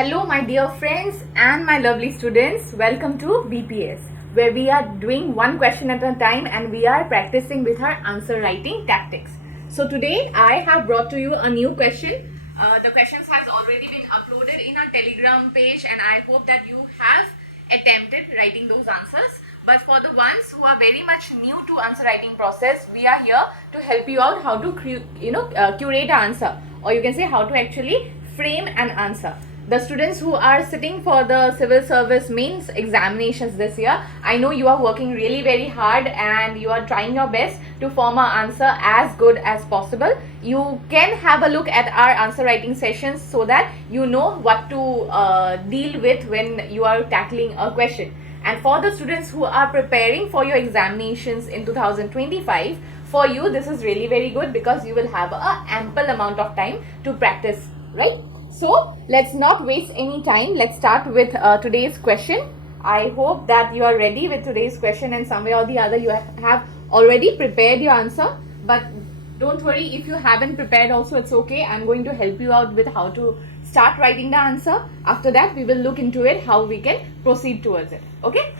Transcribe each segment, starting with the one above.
Hello my dear friends and my lovely students, welcome to BPS, where we are doing one question at a time and we are practicing with our answer writing tactics. So today I have brought to you a new question. The questions has already been uploaded in our Telegram page and I hope that you have attempted writing those answers. But for the ones who are very much new to answer writing process, we are here to help you out how to curate an answer, or you can say how to actually frame an answer. The students who are sitting for the civil service mains examinations this year, I know you are working really very hard and you are trying your best to form an answer as good as possible. You can have a look at our answer writing sessions so that you know what to deal with when you are tackling a question. And for the students who are preparing for your examinations in 2025, for you this is really very good because you will have a ample amount of time to practice, right? So let's not waste any time. Let's start with today's question. I hope that you are ready with today's question and some way or the other you have already prepared your answer. But don't worry, if you haven't prepared also, it's okay. I'm going to help you out with how to start writing the answer. After that, we will look into it, how we can proceed towards it. Okay?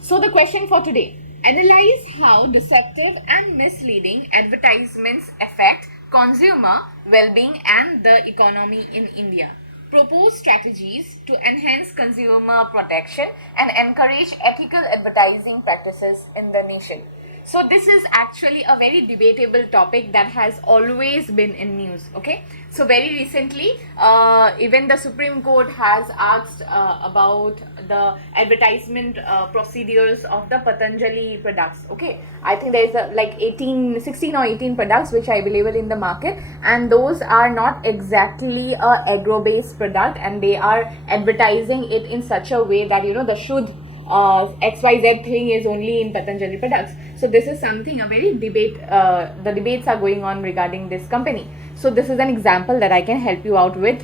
So the question for today. Analyze how deceptive and misleading advertisements affect consumer well-being and the economy in India. Propose strategies to enhance consumer protection and encourage ethical advertising practices in the nation. So this is actually a very debatable topic that has always been in news. Okay, so very recently even the Supreme Court has asked about the advertisement procedures of the Patanjali products. Okay, I think there is like 16 or 18 products which are available in the market, and those are not exactly a agro based product, and they are advertising it in such a way that the should XYZ thing is only in Patanjali products. So this is something, a very the debates are going on regarding this company. So this is an example that I can help you out with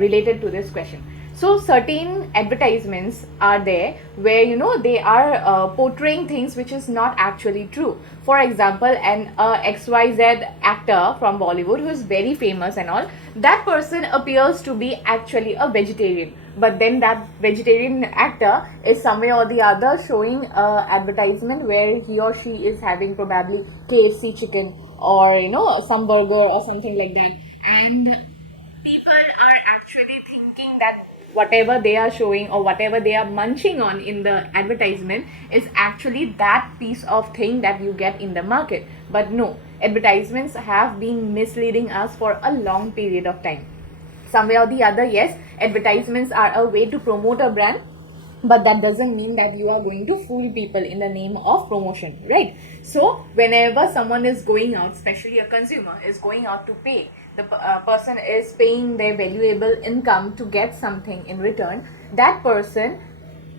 related to this question. So certain advertisements are there where they are portraying things which is not actually true. For example, an XYZ actor from Bollywood who is very famous and all, that person appears to be actually a vegetarian, but then that vegetarian actor is some way or the other showing a advertisement where he or she is having probably KFC chicken or some burger or something like that, and people are actually thinking that whatever they are showing or whatever they are munching on in the advertisement is actually that piece of thing that you get in the market. But no, advertisements have been misleading us for a long period of time. Some way or the other, yes, advertisements are a way to promote a brand, but that doesn't mean that you are going to fool people in the name of promotion, right? So whenever someone is going out, especially a consumer is going out to pay, the person is paying their valuable income to get something in return, that person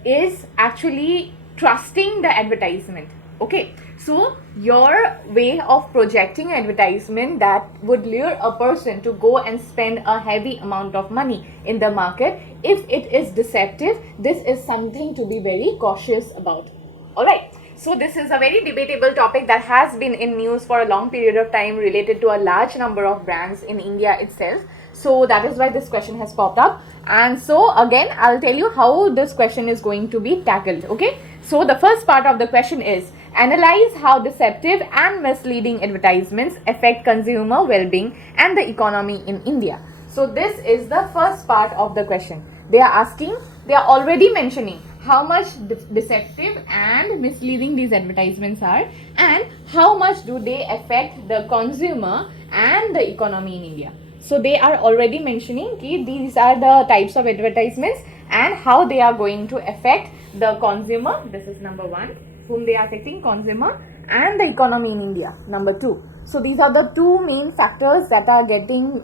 is actually trusting the advertisement. Okay, so your way of projecting advertisement that would lure a person to go and spend a heavy amount of money in the market, if it is deceptive, this is something to be very cautious about. Alright, so this is a very debatable topic that has been in news for a long period of time related to a large number of brands in India itself. So that is why this question has popped up. And so again, I'll tell you how this question is going to be tackled. Okay, so the first part of the question is analyze how deceptive and misleading advertisements affect consumer well-being and the economy in India. So this is the first part of the question. They are already mentioning how much deceptive and misleading these advertisements are and how much do they affect the consumer and the economy in India. So they are already mentioning these are the types of advertisements and how they are going to affect the consumer. This is number one, whom they are affecting, consumer and the economy in India. Number two. So these are the two main factors that are getting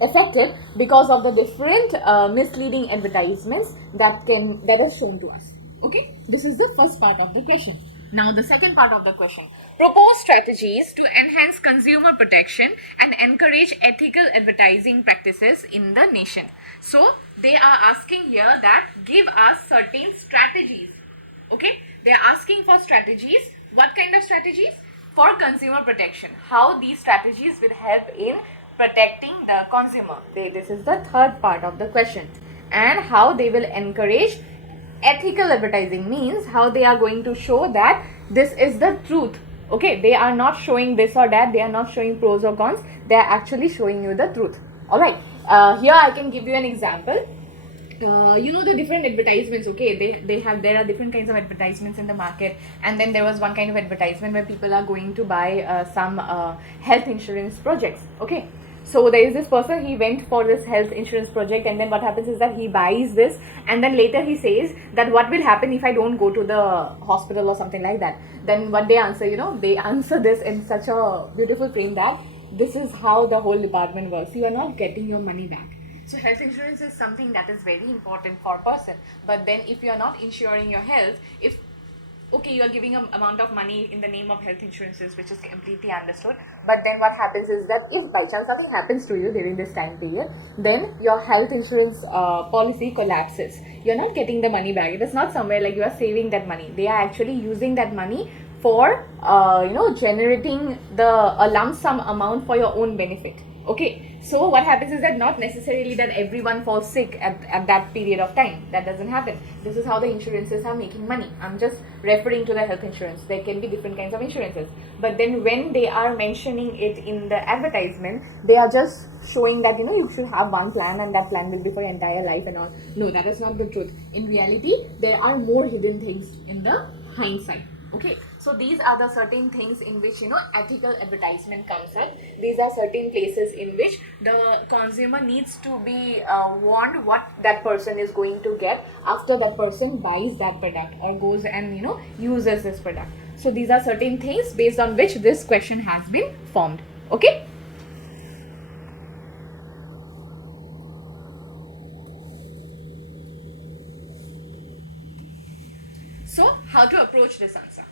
affected because of the different misleading advertisements that is shown to us. Okay, this is the first part of the question. Now the second part of the question. Propose strategies to enhance consumer protection and encourage ethical advertising practices in the nation. So they are asking here that give us certain strategies. Okay, they are asking for strategies. What kind of strategies? for consumer protection, how these strategies will help in protecting the consumer. This is the third part of the question. And how they will encourage ethical advertising, means how they are going to show that this is the truth. Okay, they are not showing this or that, they are not showing pros or cons, they are actually showing you the truth. All right, here I can give you an example. You know the different advertisements, okay, there are different kinds of advertisements in the market, and then there was one kind of advertisement where people are going to buy some health insurance projects. Okay, so there is this person, he went for this health insurance project, and then what happens is that he buys this, and then later he says that what will happen if I don't go to the hospital or something like that. Then what they answer, they answer this in such a beautiful frame that this is how the whole department works. You are not getting your money back. So health insurance is something that is very important for a person. But then if you are not insuring your health, if okay, you are giving an amount of money in the name of health insurances, which is completely understood. But then what happens is that if by chance something happens to you during this time period, then your health insurance policy collapses. You're not getting the money back. It is not somewhere like you are saving that money. They are actually using that money for generating a lump sum amount for your own benefit. Okay, so what happens is that not necessarily that everyone falls sick at that period of time. That doesn't happen. This is how the insurances are making money. I'm just referring to the health insurance. There can be different kinds of insurances, but then when they are mentioning it in the advertisement, they are just showing that you should have one plan and that plan will be for your entire life and all. No, that is not the truth. In reality, there are more hidden things in the hindsight. Okay, so these are the certain things in which ethical advertisement comes in. These are certain places in which the consumer needs to be warned what that person is going to get after that person buys that product or goes and uses this product. So these are certain things based on which this question has been formed. Okay. So how to approach this answer?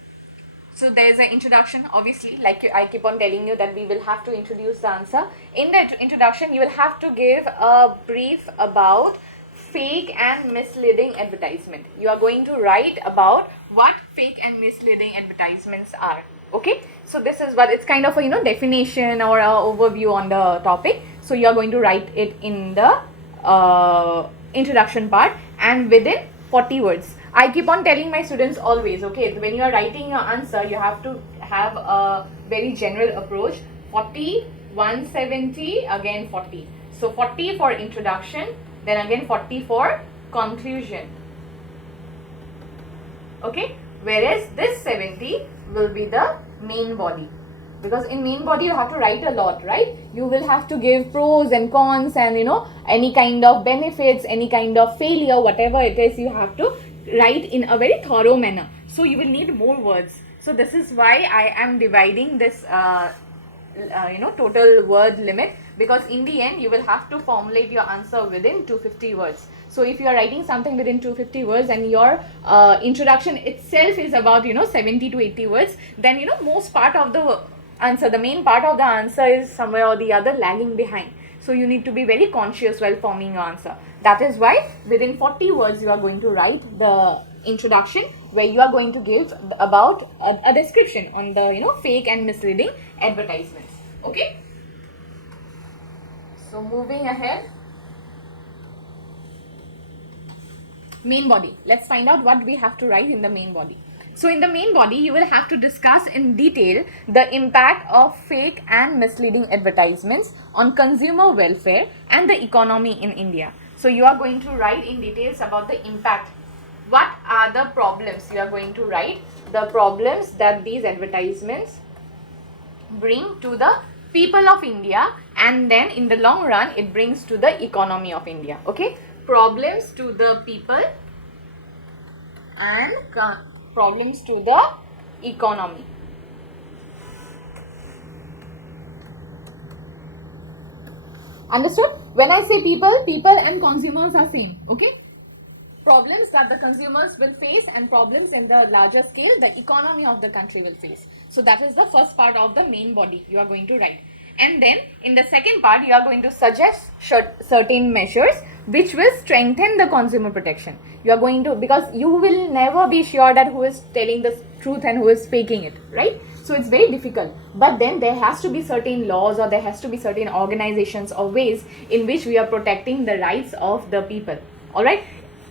So there is an introduction, obviously, like I keep on telling you that we will have to introduce the answer. In the introduction, you will have to give a brief about fake and misleading advertisement. You are going to write about what fake and misleading advertisements are. Okay, so this is what it's kind of a definition or a overview on the topic. So you are going to write it in the introduction part and within 40 words. I keep on telling my students always, okay, when you are writing your answer, you have to have a very general approach. 40, 170, again 40. So 40 for introduction, then again 40 for conclusion. Okay, whereas this 70 will be the main body. Because in main body you have to write a lot, right? You will have to give pros and cons and any kind of benefits, any kind of failure, whatever it is, you have to write in a very thorough manner. So you will need more words. So this is why I am dividing this total word limit, because in the end you will have to formulate your answer within 250 words. So if you are writing something within 250 words and your introduction itself is about 70 to 80 words, then most part of the answer, the main part of the answer is somewhere or the other lagging behind. So you need to be very conscious while forming your answer. That is why within 40 words you are going to write the introduction, where you are going to give about a description on the fake and misleading advertisements. Okay, so moving ahead, main body. Let's find out what we have to write in the main body. So in the main body, you will have to discuss in detail the impact of fake and misleading advertisements on consumer welfare and the economy in India. So you are going to write in details about the impact. What are the problems? You are going to write the problems that these advertisements bring to the people of India, and then in the long run it brings to the economy of India. Okay, problems to the people and problems to the economy. Understood? When I say people and consumers are same. Okay, problems that the consumers will face and problems in the larger scale the economy of the country will face. So that is the first part of the main body you are going to write. And then in the second part you are going to suggest certain measures which will strengthen the consumer protection. You are going to, because you will never be sure that who is telling the truth and who is faking it, right? So So it's very difficult. But then there has to be certain laws, or there has to be certain organizations or ways in which we are protecting the rights of the people. All right.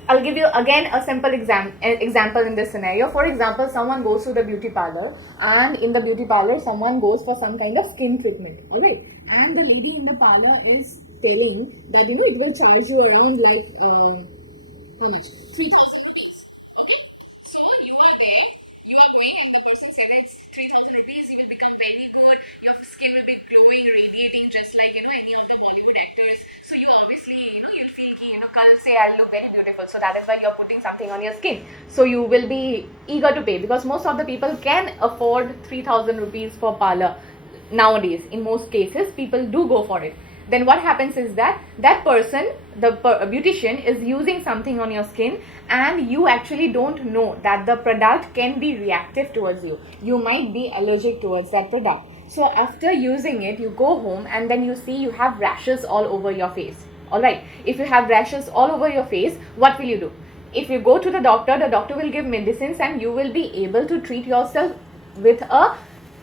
I'll give you again a simple example in this scenario. For example, someone goes to the beauty parlor, and in the beauty parlor, someone goes for some kind of skin treatment. All right. And the lady in the parlor is telling that, it will charge you around like, how much? 3,000 rupees. Okay. So you are there, you are going, and the person says it's 3,000 rupees, you will become very good, your skin will be glowing, radiating, just like, any of the Bollywood actors. So you obviously, you'll feel ki, kal say I'll look very beautiful. So that is why you're putting something on your skin. So you will be eager to pay, because most of the people can afford 3,000 rupees for parlor nowadays. In most cases, people do go for it. Then what happens is that person, the beautician, is using something on your skin, and you actually don't know that the product can be reactive towards you. You might be allergic towards that product. So after using it, you go home and then you see you have rashes all over your face. Alright, if you have rashes all over your face, what will you do? If you go to the doctor will give medicines, and you will be able to treat yourself with a,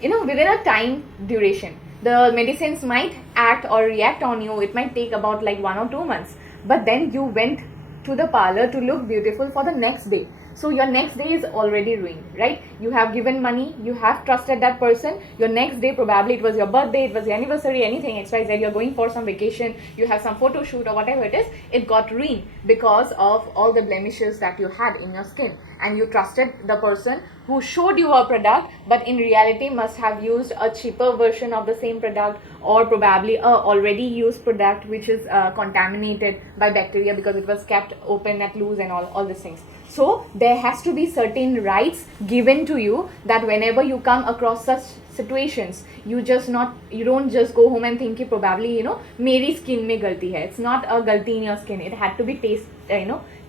within a time duration. The medicines might act or react on you. It might take about like 1 or 2 months. But then you went to the parlor to look beautiful for the next day. So your next day is already ruined, right? You have given money, you have trusted that person. Your next day, probably it was your birthday, it was your anniversary, anything, XYZ, you're going for some vacation, you have some photo shoot or whatever it is, it got ruined because of all the blemishes that you had in your skin. And you trusted the person who showed you a product, but in reality must have used a cheaper version of the same product, or probably a already used product which is contaminated by bacteria because it was kept open at loose and all these things. So there has to be certain rights given to you, that whenever you come across such situations, you don't just go home and think probably, meri skin mein galti hai. It's not a galti in your skin. It had to be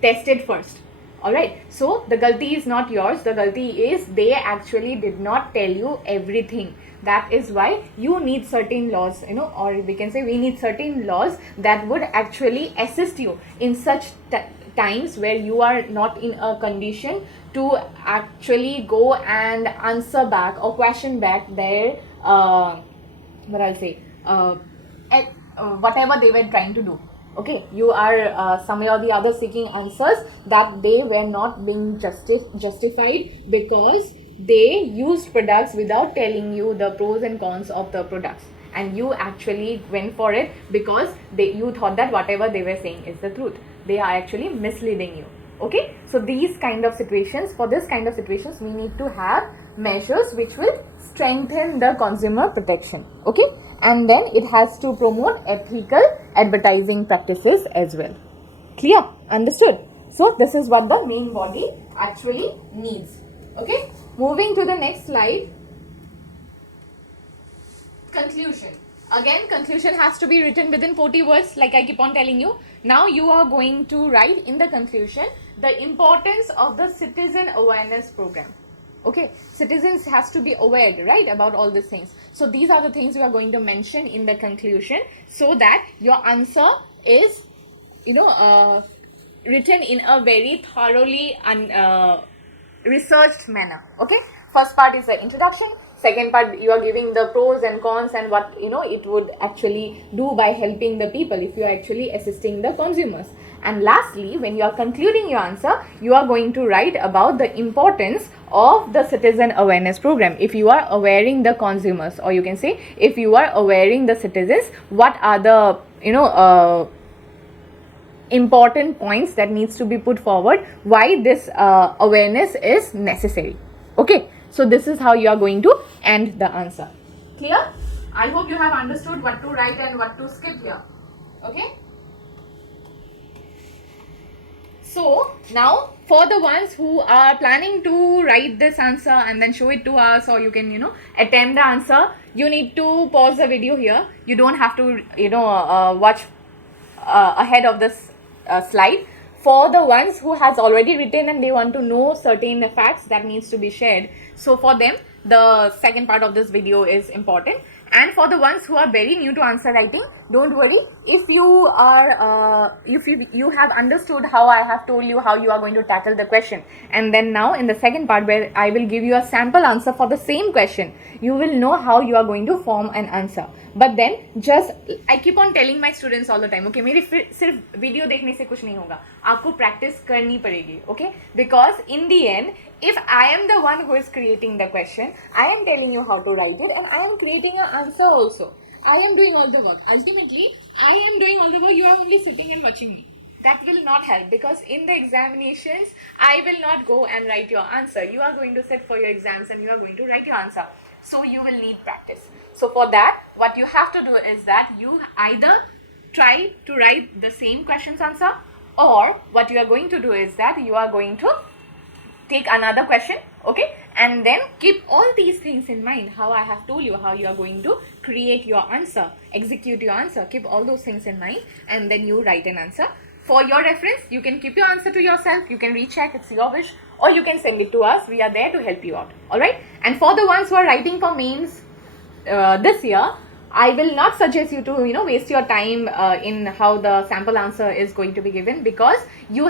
tested first. Alright, so the galti is not yours. The galti is they actually did not tell you everything. That is why you need certain laws, or we can say we need certain laws that would actually assist you in such times where you are not in a condition to actually go and answer back or question back their whatever they were trying to do. Okay, you are some way or the other seeking answers that they were not being justified because they used products without telling you the pros and cons of the products, and you actually went for it because you thought that whatever they were saying is the truth. They are actually misleading you. Okay, so for this kind of situations, we need to have measures which will strengthen the consumer protection. Okay, and then it has to promote ethical advertising practices as well. Clear? Understood? So this is what the main body actually needs. Okay, moving to the next slide. Conclusion. Again, conclusion has to be written within 40 words, like I keep on telling you. Now you are going to write in the conclusion the importance of the citizen awareness program. Okay, citizens has to be aware, right, about all these things. So these are the things we are going to mention in the conclusion, so that your answer is, written in a very thoroughly researched manner. Okay, first part is the introduction. Second part, you are giving the pros and cons and what it would actually do by helping the people if you are actually assisting the consumers. And lastly, when you are concluding your answer, you are going to write about the importance of the citizen awareness program. If you are awareing the consumers, or you can say if you are awareing the citizens, what are the important points that needs to be put forward, why this awareness is necessary. Okay, so this is how you are going to end the answer. Clear? I hope you have understood what to write and what to skip here. Okay, so now for the ones who are planning to write this answer and then show it to us, or you can attempt the answer, you need to pause the video here. You don't have to watch ahead of this slide. For the ones who has already written and they want to know certain facts that needs to be shared, so for them the second part of this video is important. And for the ones who are very new to answer writing, don't worry. If you are, if you have understood how I have told you how you are going to tackle the question, and then now in the second part where I will give you a sample answer for the same question, you will know how you are going to form an answer. But then just I keep on telling my students all the time, okay, मेरी सिर्फ video देखने से कुछ नहीं होगा, आपको practice करनी पड़ेगी, okay? Because in the end, if I am the one who is creating the question, I am telling you how to write it, and I am creating an answer also. I am doing all the work. Ultimately, I am doing all the work. You are only sitting and watching me. That will not help, because in the examinations, I will not go and write your answer. You are going to sit for your exams and you are going to write your answer. So you will need practice. So for that, what you have to do is that you either try to write the same question's answer, or what you are going to do is that you are going to take another question, okay, and then keep all these things in mind, how I have told you how you are going to create your answer, execute your answer. Keep all those things in mind, and then you write an answer. For your reference, you can keep your answer to yourself, you can recheck, it's your wish, or you can send it to us. We are there to help you out. All right. And for the ones who are writing for mains this year, I will not suggest you to waste your time in how the sample answer is going to be given, because you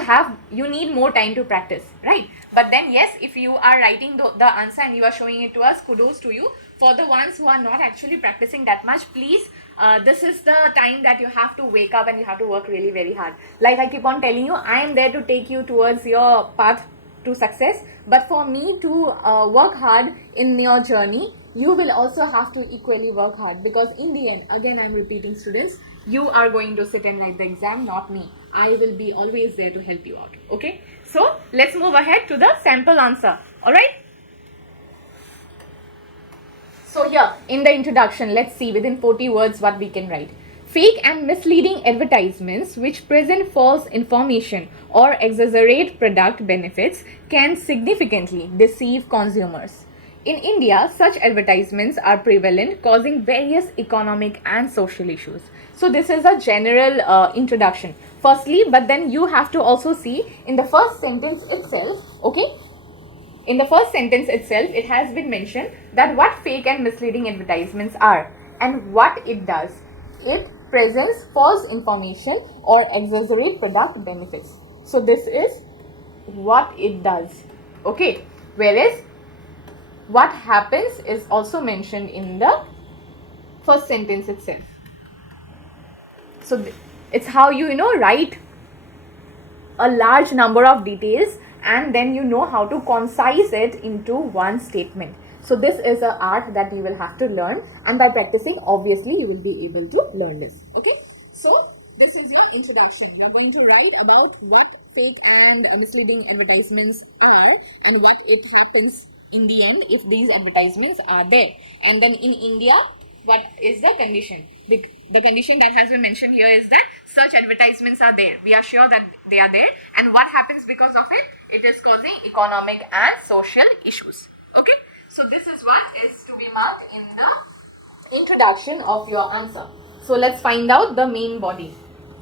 need more time to practice, right? But then yes, if you are writing the answer and you are showing it to us, kudos to you. For the ones who are not actually practicing that much, please, this is the time that you have to wake up and you have to work really very hard. Like I keep on telling you, I am there to take you towards your path to success, but for me to work hard in your journey, you will also have to equally work hard, because in the end, again I'm repeating, students, you are going to sit and write the exam, not me. I will be always there to help you out. Okay, so let's move ahead to the sample answer. All right, so here in the introduction, let's see within 40 words what we can write. Fake and misleading advertisements which present false information or exaggerate product benefits can significantly deceive consumers. In India, such advertisements are prevalent, causing various economic and social issues. So this is a general introduction. Firstly, but then you have to also see in the first sentence itself, okay? In the first sentence itself, it has been mentioned that what fake and misleading advertisements are and what it does. It presents false information or exaggerate product benefits. So this is what it does. Okay. Whereas what happens is also mentioned in the first sentence itself. So it's how you write a large number of details, and then you know how to concise it into one statement. So this is an art that you will have to learn, and by practicing, obviously, you will be able to learn this. Okay, so this is your introduction. You are going to write about what fake and misleading advertisements are and what it happens in the end if these advertisements are there. And then in India, what is the condition? The condition that has been mentioned here is that such advertisements are there. We are sure that they are there. And what happens because of it? It is causing economic and social issues. Okay. So this is what is to be marked in the introduction of your answer. So let's find out the main body.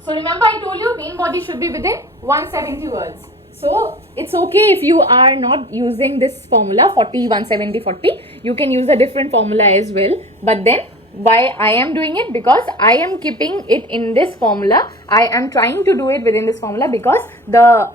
So remember I told you main body should be within 170 words. So it's okay if you are not using this formula 40, 170, 40. You can use a different formula as well. But then why I am doing it? Because I am keeping it in this formula. I am trying to do it within this formula, because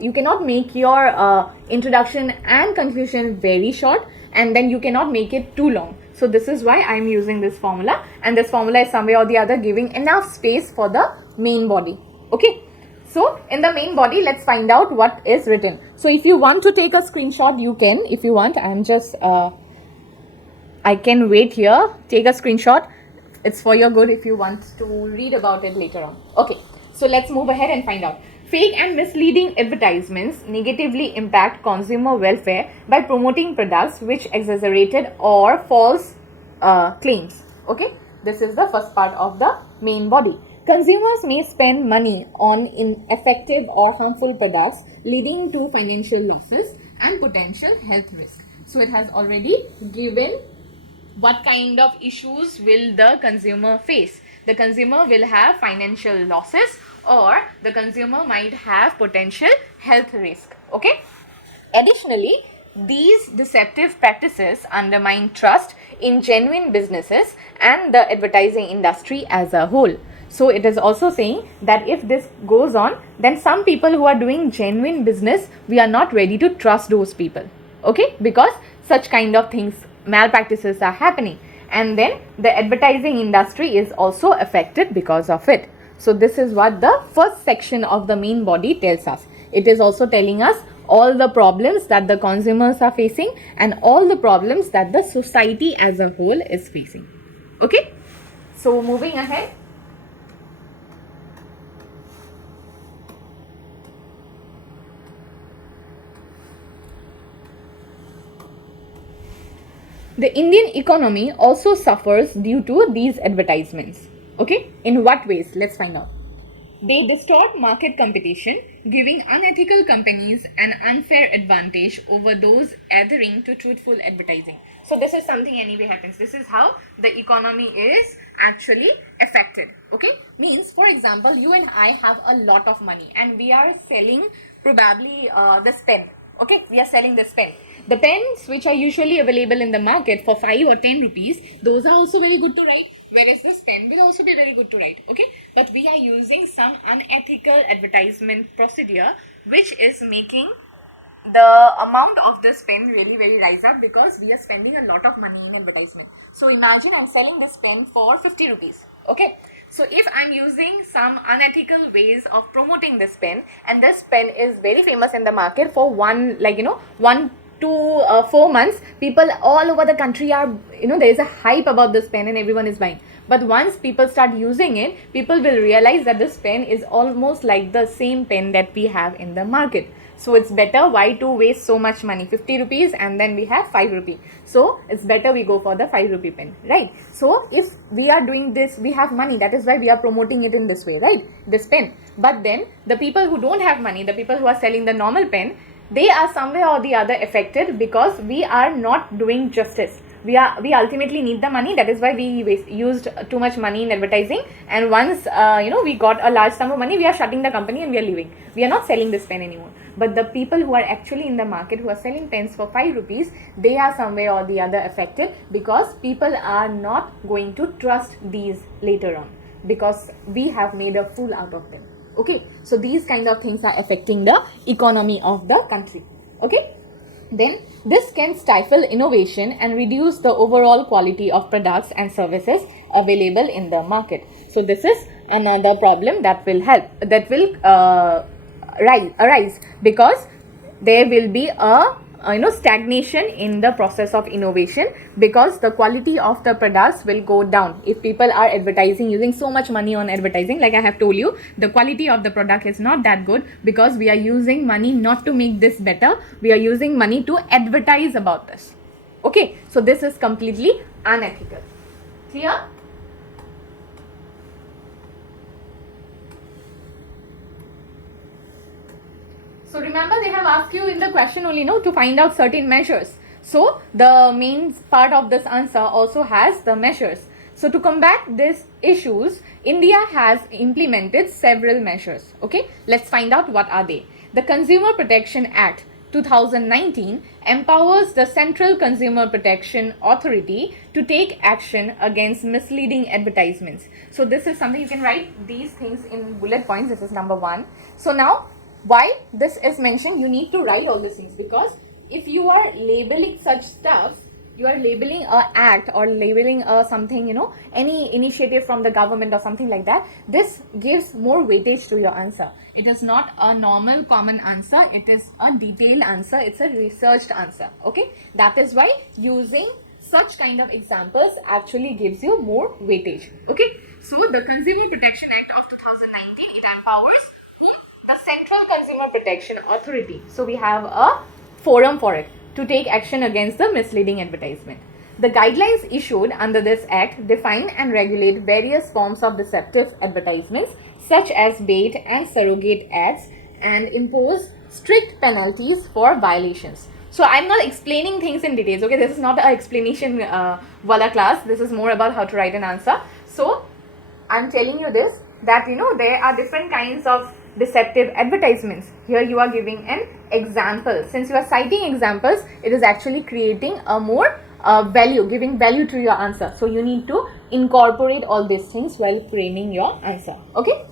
you cannot make your introduction and conclusion very short, and then you cannot make it too long. So this is why I am using this formula, and this formula is some way or the other giving enough space for the main body. Okay. So in the main body, let's find out what is written. So if you want to take a screenshot, you can. If you want, I can wait here. Take a screenshot. It's for your good if you want to read about it later on. Okay, so let's move ahead and find out. Fake and misleading advertisements negatively impact consumer welfare by promoting products which exaggerated or false claims. Okay, this is the first part of the main body. Consumers may spend money on ineffective or harmful products, leading to financial losses and potential health risk. So it has already given what kind of issues will the consumer face. The consumer will have financial losses, or the consumer might have potential health risk. Okay. Additionally, These deceptive practices undermine trust in genuine businesses and the advertising industry as a whole. So it is also saying that if this goes on, then some people who are doing genuine business, we are not ready to trust those people. Okay, because such kind of things, malpractices are happening, and then the advertising industry is also affected because of it. So this is what the first section of the main body tells us. It is also telling us all the problems that the consumers are facing and all the problems that the society as a whole is facing. Okay, so moving ahead. The Indian economy also suffers due to these advertisements. Okay, in what ways? Let's find out. They distort market competition, giving unethical companies an unfair advantage over those adhering to truthful advertising. So this is something anyway happens. This is how the economy is actually affected. Okay, means for example, you and I have a lot of money and we are selling probably this pen. Okay, we are selling this pen. The pens which are usually available in the market for 5 or 10 rupees, those are also very good to write. Whereas this pen will also be very good to write. Okay, but we are using some unethical advertisement procedure which is making the amount of this pen really very rise up because we are spending a lot of money in advertisement. So imagine I'm selling this pen for 50 rupees. Okay, so if I'm using some unethical ways of promoting this pen, and this pen is very famous in the market for 1 to 4 months, people all over the country are, there is a hype about this pen and everyone is buying. But once people start using it, people will realize that this pen is almost like the same pen that we have in the market. So it's better, why to waste so much money, 50 rupees and then we have 5 rupee. So it's better we go for the 5 rupee pen, right? So if we are doing this, we have money, that is why we are promoting it in this way, right? This pen. But then the people who don't have money, the people who are selling the normal pen, they are somewhere or the other affected because we are not doing justice. We ultimately need the money, that is why we used too much money in advertising, and once we got a large sum of money, we are shutting the company and we are leaving. We are not selling this pen anymore. But the people who are actually in the market who are selling pens for 5 rupees, they are somewhere or the other affected because people are not going to trust these later on because we have made a fool out of them. Okay, so these kind of things are affecting the economy of the country. Okay, then this can stifle innovation and reduce the overall quality of products and services available in the market. So this is another problem that will arise because there will be a stagnation in the process of innovation because the quality of the products will go down. If people are advertising, using so much money on advertising, like I have told you, the quality of the product is not that good because we are using money not to make this better, we are using money to advertise about this. Okay, so this is completely unethical. Clear? So remember, they have asked you in the question only, to find out certain measures. So the main part of this answer also has the measures. So to combat these issues, India has implemented several measures. Okay, let's find out what are they. The Consumer Protection Act 2019 empowers the Central Consumer Protection Authority to take action against misleading advertisements. So this is something you can write these things in bullet points. This is number 1. So now, why this is mentioned, you need to write all these things because if you are labeling such stuff, you are labeling a act or labeling something, any initiative from the government or something like that, this gives more weightage to your answer. It is not a normal common answer, it is a detailed answer, it's a researched answer. Okay, that is why using such kind of examples actually gives you more weightage. Okay, so the Consumer Protection Act of 2019, it empowers the Central Consumer Protection Authority. So we have a forum for it to take action against the misleading advertisement. The guidelines issued under this act define and regulate various forms of deceptive advertisements such as bait and surrogate ads and impose strict penalties for violations. So I'm not explaining things in details. Okay, this is not an explanation wala class. This is more about how to write an answer. So I'm telling you this, that there are different kinds of deceptive advertisements. Here you are giving an example. Since you are citing examples, it is actually creating a more value, giving value to your answer. So you need to incorporate all these things while framing your answer. Okay.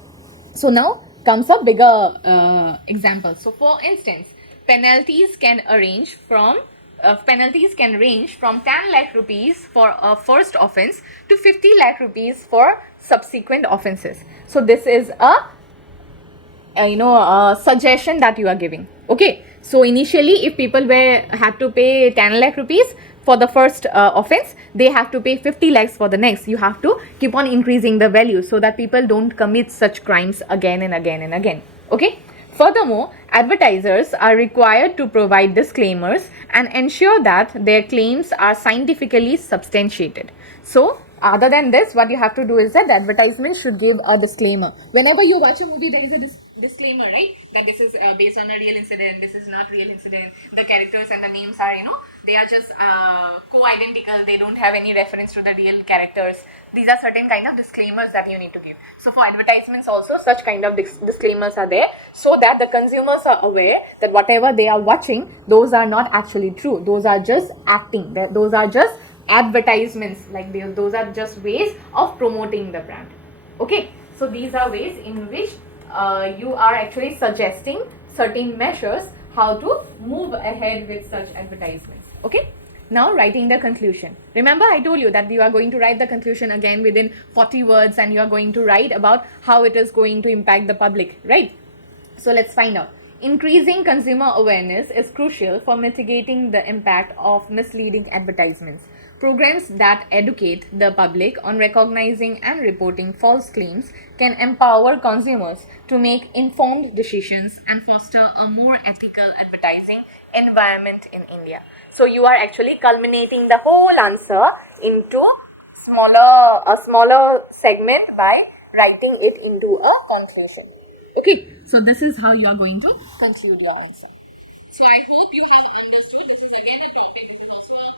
So now comes a bigger example. So for instance, penalties can range from 10 lakh rupees for a first offense to 50 lakh rupees for subsequent offenses. So this is a suggestion that you are giving. Okay, so initially if people had to pay 10 lakh rupees for the first offense, they have to pay 50 lakhs for the next. You have to keep on increasing the value so that people don't commit such crimes again and again and again. Okay. Furthermore, advertisers are required to provide disclaimers and ensure that their claims are scientifically substantiated. So, other than this, what you have to do is that the advertisement should give a disclaimer. Whenever you watch a movie, there is a disclaimer, right? That this is based on a real incident, this is not real incident. The characters and the names are, they are just co-identical. They don't have any reference to the real characters. These are certain kind of disclaimers that you need to give. So for advertisements also, such kind of disclaimers are there so that the consumers are aware that whatever they are watching, those are not actually true. Those are just acting. Those are just advertisements. Like those are just ways of promoting the brand. Okay. So these are ways in which you are actually suggesting certain measures how to move ahead with such advertisements. Okay. Now writing the conclusion. Remember I told you that you are going to write the conclusion again within 40 words and you are going to write about how it is going to impact the public, right? So let's find out. Increasing consumer awareness is crucial for mitigating the impact of misleading advertisements. Programs that educate the public on recognizing and reporting false claims can empower consumers to make informed decisions and foster a more ethical advertising environment in India. So you are actually culminating the whole answer into a smaller segment by writing it into a conclusion. Okay, so this is how you are going to conclude your answer. So I hope you have understood. This is again a topic. This is also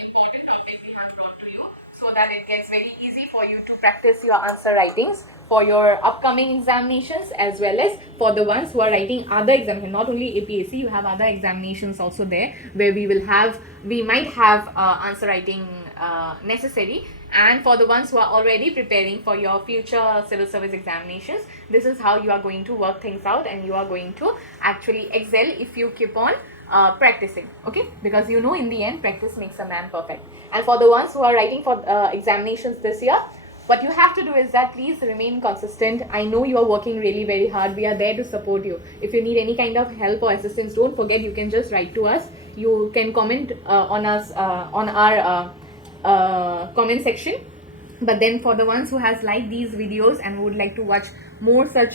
important topic we have brought to you so that it gets very easy for you to practice your answer writings for your upcoming examinations as well as for the ones who are writing other examinations. Not only APSC, you have other examinations also there where we might have answer writing necessary. And for the ones who are already preparing for your future civil service examinations, this is how you are going to work things out and you are going to actually excel if you keep on practicing. Okay, because in the end practice makes a man perfect. And for the ones who are writing for examinations this year, what you have to do is that please remain consistent. I know you are working really very hard. We are there to support you. If you need any kind of help or assistance, don't forget you can just write to us. You can comment on us on our comment section. But then for the ones who has liked these videos and would like to watch more such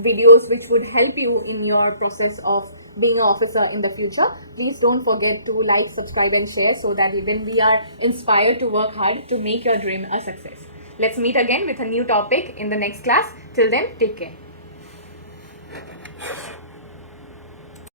videos which would help you in your process of being an officer in the future, please don't forget to like, subscribe and share so that then we are inspired to work hard to make your dream a success. Let's meet again with a new topic in the next class. Till then, take care.